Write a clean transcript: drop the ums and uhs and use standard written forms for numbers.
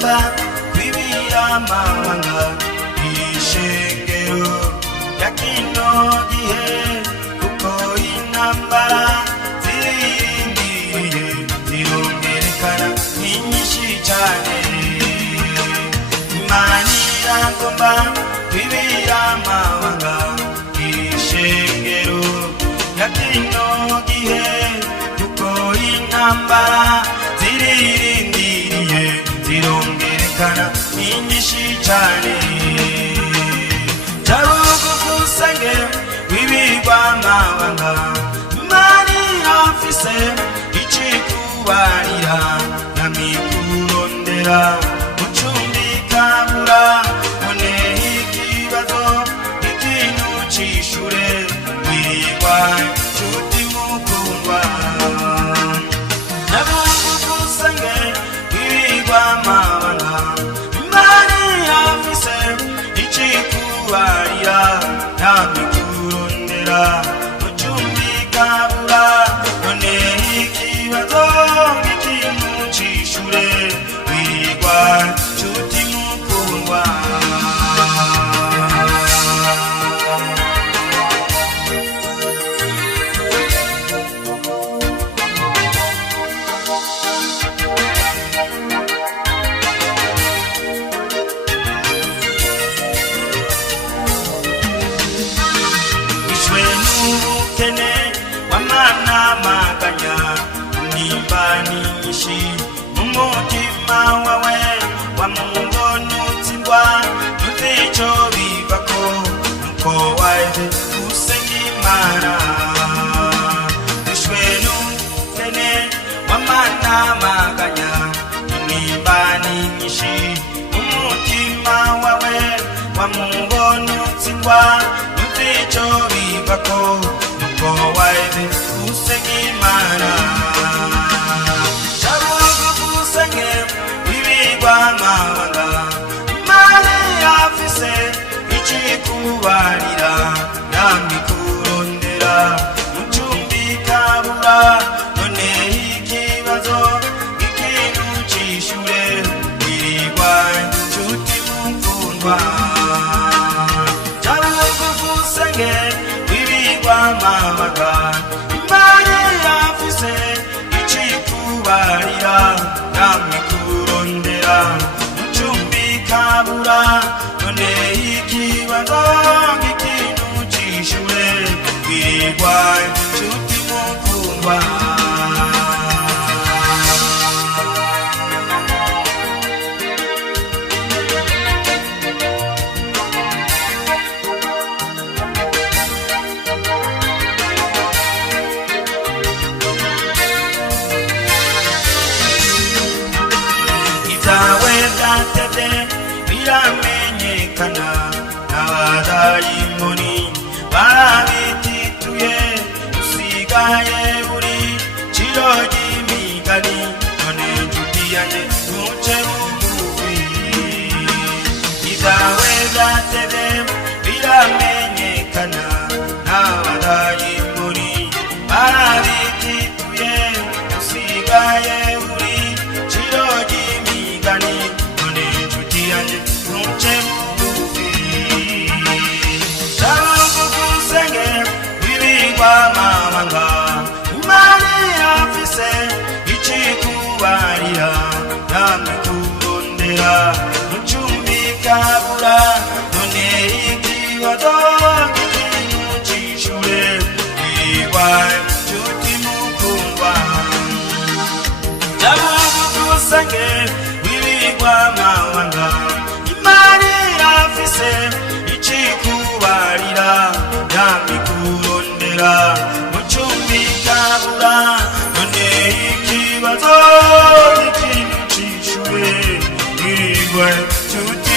rugamba rw'ibiyamamanga ishengero ya kino gihe kuko intambara zirindiriye zirongerekana ni nyinshi cyane. Imana iragomba rw'ibiyamamanga ishengero ya kino gihe kuko intambara zirindiriye zirongerekana ni nyinshi cyane. Tarugukusange w'ibigwamabanga Imana irafise icikubarira namikurondera mucumbikabura none ikibazo ikintu cishure wirigwa nshuti mukundwa. Nabugukusange w'ibigwamabanga Imana irafise icikubarira namikurondera mucumbikabura none ikibazo ikintu cishure wirigwa nshuti mukundwa. Ishwe n'ubukene w'amanamaganya nimba nyinshi umutima wawe wamubonutsindwa nuzico bivako nuko waje gusenga Imana. Ishwe n'ubukene w'amanamaganya nimba nyinshi umutima wawe wamubonutsindwa nuzico bivako nuko waje gusenga Imana. Tarugukusange w'ibigwamabanga Imana irafise icikubarira namikurondera mucumbikabura none ikibazo ikintu cishure wirigwa nshuti mukundwa. Tarugukusange w'ibigwamabanga Imana irafise icikubarira namikurondera mucumbikabura none ikibazo ikintu cishure wirigwa nshuti mukundwa. Ibyawe byatevye biramenyekana n'abadayimoni barabitituye usigaye buri ciro ry'imigani none nshuti yanjye ntuce bugufi. Ibyawe byatevye biramenyekana n'abadayimoni barabitituye usigaye buri ciro ry'imigani none nshuti yanjye ntuce bugufi. Tarugukusenge w'ibigwamabanga Imana irafise icikubarira namikurondera mucumbikabura none ikibazo ikintu cishure wirigwa nshuti mukundwa. Tarugukusange w'ibigwamabanga Imana irafise icikubarira namikurondera mucumbikabura none ikibazo ikintu cishure wirigwa nshuti